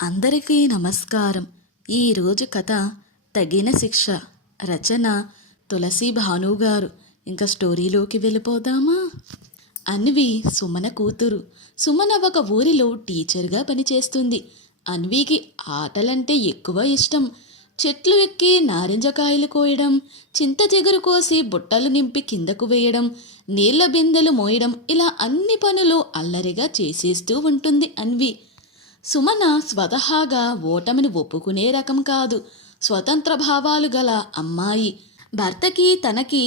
అందరికీ నమస్కారం. ఈరోజు కథ తగిన శిక్ష. రచన తులసి భానుగారు. ఇంకా స్టోరీలోకి వెళ్ళిపోదామా? అన్వి సుమన కూతురు. సుమన ఒక ఊరిలో టీచర్గా పనిచేస్తుంది. అన్వికి ఆటలంటే ఎక్కువ ఇష్టం. చెట్లు ఎక్కి నారింజకాయలు కోయడం, చింత చిగురు కోసి బుట్టలు నింపి కిందకు వేయడం, నీళ్ల బిందెలు మోయడం, ఇలా అన్ని పనులు అల్లరిగా చేసేస్తూ ఉంటుంది అన్వి. సుమన స్వతహాగా ఓటమిని ఒప్పుకునే రకం కాదు. స్వతంత్ర భావాలు గల అమ్మాయి. భర్తకి తనకి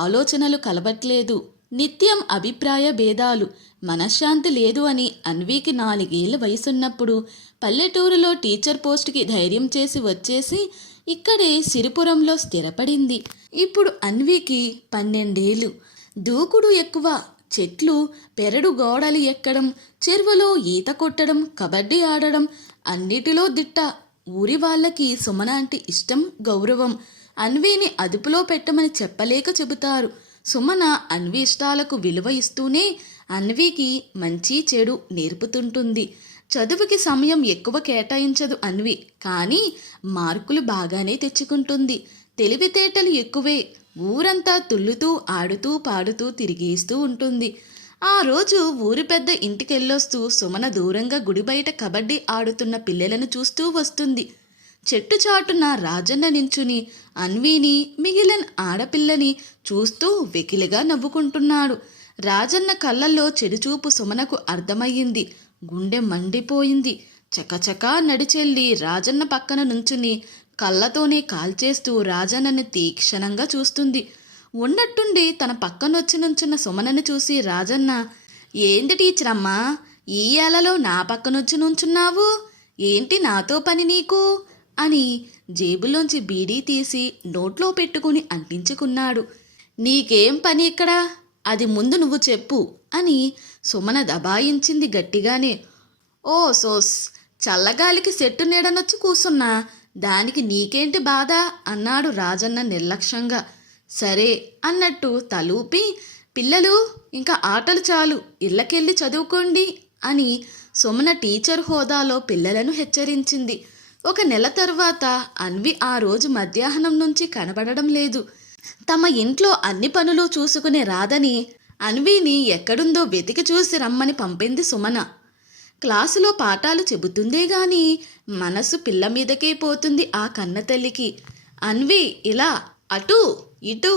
ఆలోచనలు కలవట్లేదు. నిత్యం అభిప్రాయ భేదాలు. మనశ్శాంతి లేదు అని అన్వికి 4 ఏళ్ల వయసున్నప్పుడు పల్లెటూరులో టీచర్ పోస్టుకి ధైర్యం చేసి వచ్చేసి ఇక్కడే సిరిపురంలో స్థిరపడింది. ఇప్పుడు అన్వికి 12 ఏళ్ళు. దూకుడు ఎక్కువ. చెట్లు, పెరడు గోడలు ఎక్కడం, చెరువులో ఈత కొట్టడం, కబడ్డీ ఆడడం అన్నిటిలో దిట్ట. ఊరి వాళ్ళకి సుమన అంటే ఇష్టం, గౌరవం. అన్విని అదుపులో పెట్టమని చెప్పలేక చెబుతారు. సుమన అన్వి ఇష్టాలకు విలువ ఇస్తూనే అన్వికి మంచి చెడు నేర్పుతుంటుంది. చదువుకి సమయం ఎక్కువ కేటాయించదు అన్వి, కానీ మార్కులు బాగానే తెచ్చుకుంటుంది. తెలివితేటలు ఎక్కువే. ఊరంతా తుల్లుతూ ఆడుతూ పాడుతూ తిరిగేస్తూ ఉంటుంది. ఆ రోజు ఊరి పెద్ద ఇంటికెళ్ళొస్తూ సుమన దూరంగా గుడి బయట కబడ్డీ ఆడుతున్న పిల్లలను చూస్తూ వస్తుంది. చెట్టు చాటున రాజన్న నించుని అన్విని, మిగిలిన ఆడపిల్లని చూస్తూ వెకిలిగా నవ్వుకుంటున్నాడు. రాజన్న కళ్ళల్లో చెడుచూపు సుమనకు అర్థమయ్యింది. గుండె మండిపోయింది. చకచకా నడిచెళ్ళి రాజన్న పక్కన నుంచుని కళ్ళతోనే కాల్చేస్తూ రాజన్నని తీక్షణంగా చూస్తుంది. ఉన్నట్టుండి తన పక్కనొచ్చి నుంచున్న సుమనని చూసి రాజన్న, ఏంది టీచరమ్మా, ఈ ఏళలో నా పక్కనొచ్చి నుంచున్నావు? ఏంటి నాతో పని నీకు? అని జేబులోంచి బీడీ తీసి నోట్లో పెట్టుకుని అంటించుకున్నాడు. నీకేం పని ఇక్కడ? అది ముందు నువ్వు చెప్పు అని సుమన దబాయించింది గట్టిగానే. ఓ సోస్, చల్లగాలికి చెట్టు నీడనొచ్చి కూసున్నా, దానికి నీకేంటి బాధ అన్నాడు రాజన్న నిర్లక్ష్యంగా. సరే అన్నట్టు తలూపి, పిల్లలు ఇంకా ఆటలు చాలు, ఇళ్ళకెళ్ళి చదువుకోండి అని సుమన టీచర్ హోదాలో పిల్లలను హెచ్చరించింది. 1 నెల తర్వాత అన్వి ఆ రోజు మధ్యాహ్నం నుంచి కనబడడం లేదు. తమ ఇంట్లో అన్ని పనులు చూసుకునే రాదని అన్విని ఎక్కడుందో వెతికి చూసి రమ్మని పంపింది సుమన. క్లాసులో పాఠాలు చెబుతుందే గాని మనసు పిల్ల మీదకే పోతుంది ఆ కన్నతల్లికి. అన్వి ఇలా అటు ఇటు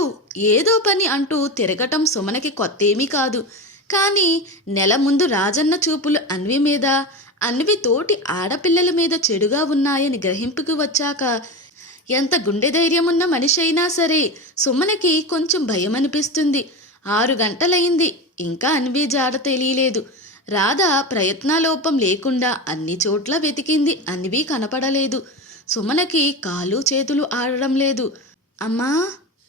ఏదో పని అంటూ తిరగటం సుమనకి కొత్తేమీ కాదు. కానీ నెల ముందు రాజన్న చూపులు అన్వి మీద, అన్వి తోటి ఆడపిల్లల మీద చెడుగా ఉన్నాయని గ్రహింపుకు వచ్చాక ఎంత గుండె ధైర్యమున్న మనిషి అయినా సరే సుమనకి కొంచెం భయం అనిపిస్తుంది. 6 గంటలైంది, ఇంకా అన్వి జాడ తెలియలేదు. రాధ ప్రయత్నాలోపం లేకుండా అన్ని చోట్ల వెతికింది. అన్వి కనపడలేదు. సుమనకి కాలు చేతులు ఆడడం లేదు. అమ్మా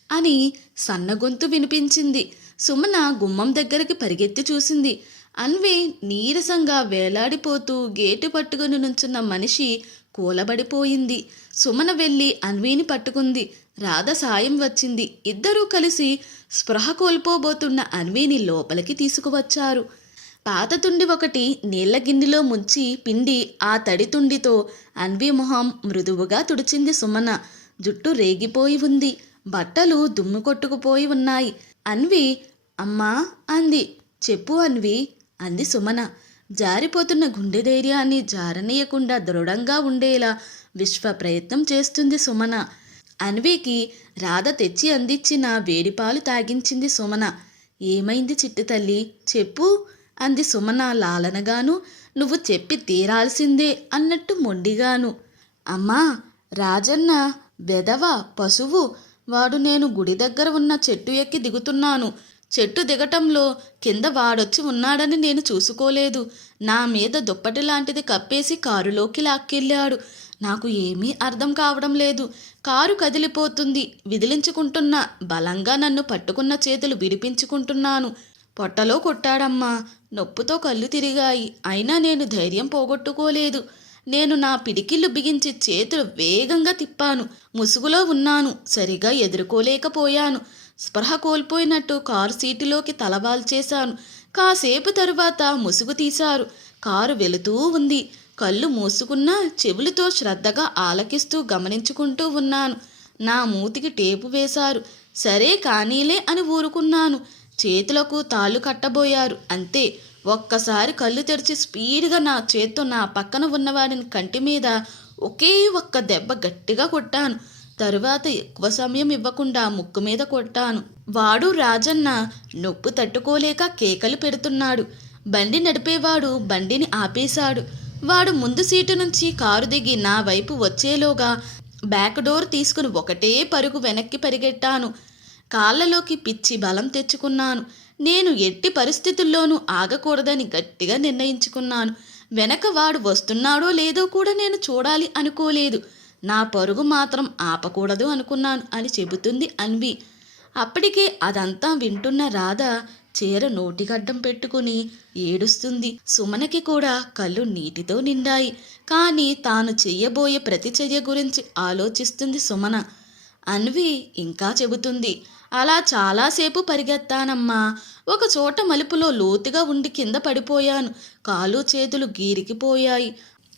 అని సన్నగొంతు వినిపించింది. సుమన గుమ్మం దగ్గరికి పరిగెత్తి చూసింది. అన్వి నీరసంగా వేలాడిపోతూ గేటు పట్టుకుని నుంచున్న మనిషి కూలబడిపోయింది. సుమన వెళ్ళి అన్విని పట్టుకుంది. రాధ సాయం వచ్చింది. ఇద్దరూ కలిసి స్పృహ కోల్పోబోతున్న అన్విని లోపలికి తీసుకువచ్చారు. పాత తుండి ఒకటి నీళ్ల గిన్నెలో ముంచి పిండి ఆ తడి తుండితో అన్వి మొహం మృదువుగా తుడిచింది సుమన. జుట్టు రేగిపోయి ఉంది. బట్టలు దుమ్ము కొట్టుకుపోయి ఉన్నాయి. అన్వి అమ్మా అంది. చెప్పు అన్వి అంది సుమన. జారిపోతున్న గుండె ధైర్యాన్ని జారనీయకుండా దృఢంగా ఉండేలా విశ్వ ప్రయత్నం చేస్తుంది సుమన. అన్వికి రాధ తెచ్చి అందించిన వేడిపాలు తాగించింది సుమన. ఏమైంది చిట్టి తల్లి, చెప్పు అంది సుమన లాలనగాను, నువ్వు చెప్పి తీరాల్సిందే అన్నట్టు మొండిగాను. అమ్మా, రాజన్న వెధవ పశువు. వాడు నేను గుడి దగ్గర ఉన్న చెట్టు ఎక్కి దిగుతున్నాను. చెట్టు దిగటంలో కింద వాడొచ్చి ఉన్నాడని నేను చూసుకోలేదు. నా మీద దుప్పటి లాంటిది కప్పేసి కారులోకి లాక్కెళ్ళాడు. నాకు ఏమీ అర్థం కావడం లేదు. కారు కదిలిపోతుంది. విదిలించుకుంటున్నా. బలంగా నన్ను పట్టుకున్న చేతులు విడిపించుకుంటున్నాను. పొట్టలో కొట్టాడమ్మా. నొప్పుతో కళ్ళు తిరిగాయి. అయినా నేను ధైర్యం పోగొట్టుకోలేదు. నేను నా పిడికిళ్ళు బిగించి చేతులు వేగంగా తిప్పాను. ముసుగులో ఉన్నాను. సరిగా ఎదుర్కోలేకపోయాను. స్పృహ కోల్పోయినట్టు కారు సీటులోకి తలవాల్చేశాను. కాసేపు తరువాత ముసుగు తీశారు. కారు వెళుతూ ఉంది. కళ్ళు మూసుకున్నా చెవులతో శ్రద్ధగా ఆలకిస్తూ గమనించుకుంటూ ఉన్నాను. నా మూతికి టేపు వేశారు. సరే కానీలే అని ఊరుకున్నాను. చేతులకు తాళ్ళు కట్టబోయారు. అంతే, ఒక్కసారి కళ్ళు తెరిచి స్పీడ్గా నా చేత్తో నా పక్కన ఉన్నవాడిని కంటి మీద ఒకే ఒక్క దెబ్బ గట్టిగా కొట్టాను. తరువాత ఎక్కువ సమయం ఇవ్వకుండా ముక్కు మీద కొట్టాను. వాడు రాజన్న నొప్పి తట్టుకోలేక కేకలు పెడుతున్నాడు. బండి నడిపేవాడు బండిని ఆపేశాడు. వాడు ముందు సీటు నుంచి కారు దిగి నా వైపు వచ్చేలోగా బ్యాక్ డోర్ తీసుకుని ఒకటే పరుగు వెనక్కి పరిగెట్టాను. కాళ్ళలోకి పిచ్చి బలం తెచ్చుకున్నాను. నేను ఎట్టి పరిస్థితుల్లోనూ ఆగకూడదని గట్టిగా నిర్ణయించుకున్నాను. వెనక వాడు వస్తున్నాడో లేదో కూడా నేను చూడాలి అనుకోలేదు. నా పరుగు మాత్రం ఆపకూడదు అనుకున్నాను అని చెబుతుంది అన్వి. అప్పటికే అదంతా వింటున్న రాధ చీర నోటిగడ్డం పెట్టుకుని ఏడుస్తుంది. సుమనకి కూడా కళ్ళు నీటితో నిండాయి. కానీ తాను చెయ్యబోయే ప్రతిచర్య గురించి ఆలోచిస్తుంది సుమన. అన్వి ఇంకా చెబుతుంది, అలా చాలాసేపు పరిగెత్తానమ్మా. ఒక చోట మలుపులో లోతుగా ఉండి కింద పడిపోయాను. కాళ్ళు చేతులు గీరికిపోయాయి.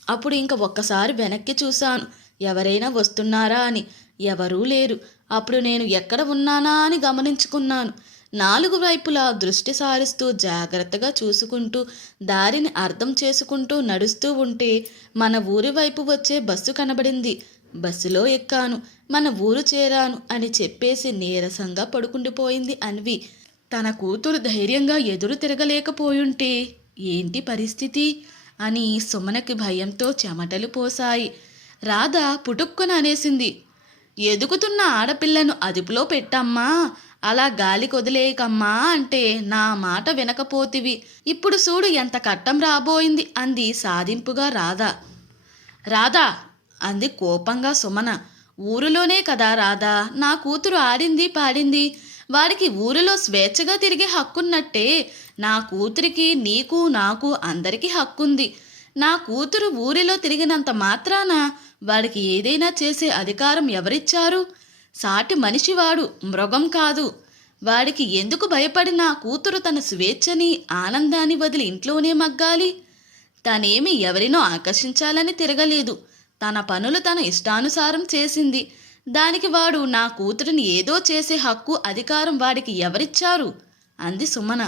అప్పుడు ఇంక ఒక్కసారి వెనక్కి చూశాను, ఎవరైనా వస్తున్నారా అని. ఎవరూ లేరు. అప్పుడు నేను ఎక్కడ ఉన్నానా అని గమనించుకున్నాను. నాలుగు వైపులా దృష్టి సారిస్తూ జాగ్రత్తగా చూసుకుంటూ దారిని అర్థం చేసుకుంటూ నడుస్తూ ఉంటే మన ఊరి వైపు వచ్చే బస్సు కనబడింది. బస్సులో ఎక్కాను. మన ఊరు చేరాను అని చెప్పేసి నీరసంగా పడుకుండిపోయింది అన్వి. తన కూతురు ధైర్యంగా ఎదురు తిరగలేకపోయుంటే ఏంటి పరిస్థితి అని సుమనకి భయంతో చెమటలు పోసాయి. రాధ పుటుక్కున అనేసింది, ఎదుగుతున్న ఆడపిల్లను అదుపులో పెట్టమ్మా, అలా గాలి కొదిలేయకమ్మా అంటే నా మాట వినకపోతివి. ఇప్పుడు చూడు ఎంత కట్టం రాబోయింది అంది సాధింపుగా రాధ. రాధా అంది కోపంగా సుమన. ఊరిలోనే కదా రాధా, నా కూతురు ఆడింది పాడింది. వాడికి ఊరిలో స్వేచ్ఛగా తిరిగే హక్కున్నట్టే నా కూతురికి నీకు నాకు అందరికీ హక్కుంది. నా కూతురు ఊరిలో తిరిగినంత మాత్రాన వాడికి ఏదైనా చేసే అధికారం ఎవరిచ్చారు? సాటి మనిషివాడు, మృగం కాదు. వాడికి ఎందుకు భయపడి నా కూతురు తన స్వేచ్ఛని ఆనందాన్ని వదిలి ఇంట్లోనే మగ్గాలి? తనేమి ఎవరినో ఆకర్షించాలని తిరగలేదు. తన పనులు తన ఇష్టానుసారం చేసింది. దానికి వాడు నా కూతురిని ఏదో చేసే హక్కు అధికారం వాడికి ఎవరిచ్చారు అంది సుమన.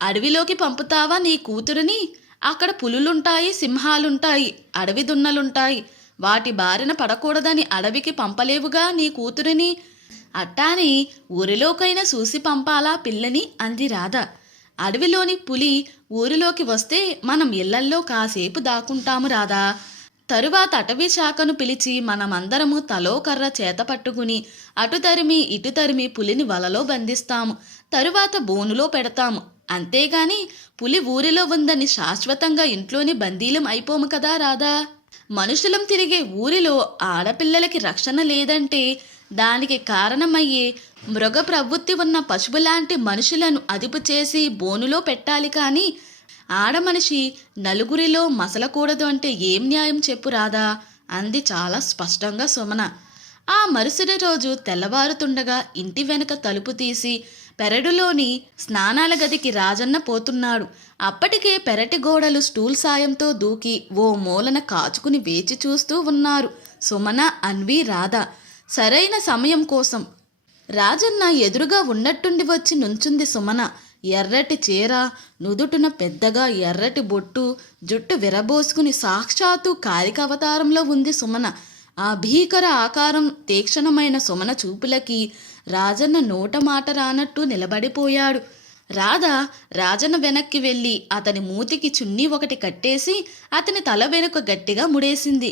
అడవిలోకి పంపుతావా నీ కూతురిని? అక్కడ పులులుంటాయి, సింహాలుంటాయి, అడవి దున్నలుంటాయి. వాటి బారిన పడకూడదని అడవికి పంపలేవుగా నీ కూతురిని. అట్టాని ఊరిలోకైనా చూసి పంపాలా పిల్లని అంది రాధ. అడవిలోని పులి ఊరిలోకి వస్తే మనం ఇళ్లల్లో కాసేపు దాక్కుంటాము రాధా. తరువాత అటవీ శాఖను పిలిచి మనమందరము తలో కర్ర చేత పట్టుకుని అటు తరిమి ఇటు తరిమి పులిని వలలో బంధిస్తాము. తరువాత బోనులో పెడతాము. అంతేగాని పులి ఊరిలో ఉందని శాశ్వతంగా ఇంట్లోని బందీలం అయిపోము కదా రాధా. మనుషులం తిరిగే ఊరిలో ఆడపిల్లలకి రక్షణ లేదంటే దానికి కారణమయ్యే మృగ ప్రవృత్తి ఉన్న పశువులాంటి మనుషులను అదుపు చేసి బోనులో పెట్టాలి. కానీ ఆడమనిషి నలుగురిలో మసలకూడదు అంటే ఏం న్యాయం చెప్పు రాధా అంది చాలా స్పష్టంగా సుమన. ఆ మరుసటి రోజు తెల్లవారుతుండగా ఇంటి వెనుక తలుపు తీసి పెరడులోని స్నానాల గదికి రాజన్న పోతున్నాడు. అప్పటికే పెరటి గోడలు స్టూల్ సాయంతో దూకి ఓ మూలన కాచుకుని వేచి చూస్తూ ఉన్నారు సుమన, అన్వి, రాధ. సరైన సమయం కోసం రాజన్న ఎదురుగా ఉన్నట్టుండి వచ్చి నుంచుంది సుమన. ఎర్రటి చీర, నుదుటున పెద్దగా ఎర్రటి బొట్టు, జుట్టు విరబోసుకుని సాక్షాత్తు కాళిక అవతారంలో ఉంది సుమన. ఆ భీకర ఆకారం తీక్షణమైన సుమన చూపులకి రాజన్న నోట మాట రానట్టు నిలబడిపోయాడు. రాధ రాజన్న వెనక్కి వెళ్ళి అతని మూతికి చున్నీ ఒకటి కట్టేసి అతని తల వెనుక గట్టిగా ముడేసింది.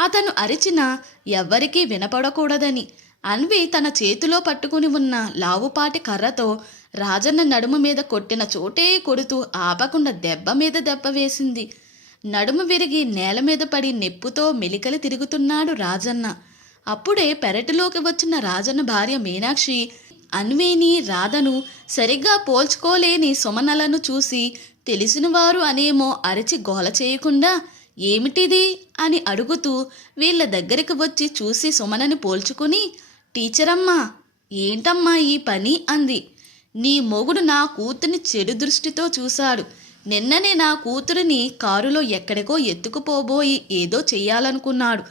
అతను అరిచినా ఎవ్వరికీ వినపడకూడదని. అన్వి తన చేతిలో పట్టుకుని ఉన్న లావుపాటి కర్రతో రాజన్న నడుము మీద కొట్టిన చోటే కొడుతూ ఆపకుండా దెబ్బ మీద దెబ్బ వేసింది. నడుము విరిగి నేల మీద పడి నెప్పుతో మెలికలు తిరుగుతున్నాడు రాజన్న. అప్పుడే పెరటిలోకి వచ్చిన రాజన్న భార్య మీనాక్షి అన్విని, రాధను సరిగ్గా పోల్చుకోలేని సుమనలను చూసి తెలిసినవారు అనేమో అరిచి గోల చేయకుండా ఏమిటిది అని అడుగుతూ వీళ్ళ దగ్గరికి వచ్చి చూసి సుమనని పోల్చుకుని, టీచరమ్మా ఏంటమ్మా ఈ పని అంది. నీ మొగుడు నా కూతుర్ని చెడు దృష్టితో చూశాడు. నిన్ననే నా కూతురిని కారులో ఎక్కడికో ఎత్తుకుపోబోయి ఏదో చెయ్యాలనుకున్నాడు.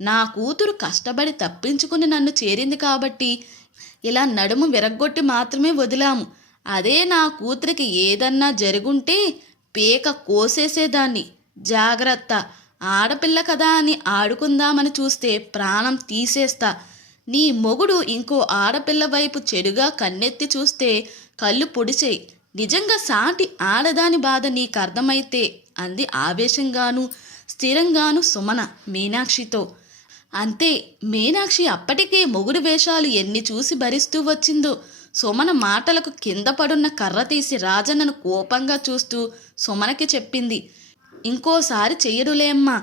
నా కూతురు కష్టపడి తప్పించుకుని నన్ను చేరింది కాబట్టి ఇలా నడుము విరగ్గొట్టి మాత్రమే వదిలాము. అదే నా కూతురికి ఏదన్నా జరుగుంటే పీక కోసేసేదాన్ని. జాగ్రత్త, ఆడపిల్ల కదా అని ఆడుకుందామని చూస్తే ప్రాణం తీసేస్తా. నీ మొగుడు ఇంకో ఆడపిల్ల వైపు చెడుగా కన్నెత్తి చూస్తే కళ్ళు పొడిచేయి. నిజంగా సాటి ఆడదాని బాధ నీకు అర్థమైతే అంది ఆవేశంగాను స్థిరంగాను సుమన మీనాక్షితో. అంతే, మీనాక్షి అప్పటికే మొగుడు వేషాలు ఎన్ని చూసి భరిస్తూ వచ్చిందో. సుమన మాటలకు కింద పడున్న కర్ర తీసి రాజన్నను కోపంగా చూస్తూ సుమనకి చెప్పింది, ఇంకోసారి చెయ్యడులే అమ్మా,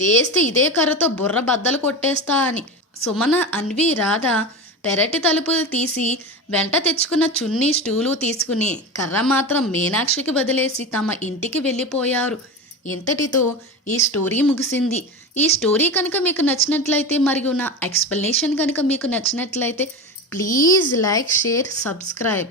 చేస్తే ఇదే కర్రతో బుర్ర బద్దలు కొట్టేస్తా అని. సుమన, అన్వి, రాధ పెరటి తలుపులు తీసి వెంట తెచ్చుకున్న చున్నీ స్టూలు తీసుకుని కర్ర మాత్రం మీనాక్షికి వదిలేసి తమ ఇంటికి వెళ్ళిపోయారు. ఇంతటితో ఈ స్టోరీ ముగిసింది. ఈ స్టోరీ కనుక మీకు నచ్చినట్లయితే మరియు నా ఎక్స్ప్లెనేషన్ కనుక మీకు నచ్చినట్లయితే ప్లీజ్ లైక్, షేర్, సబ్స్క్రైబ్.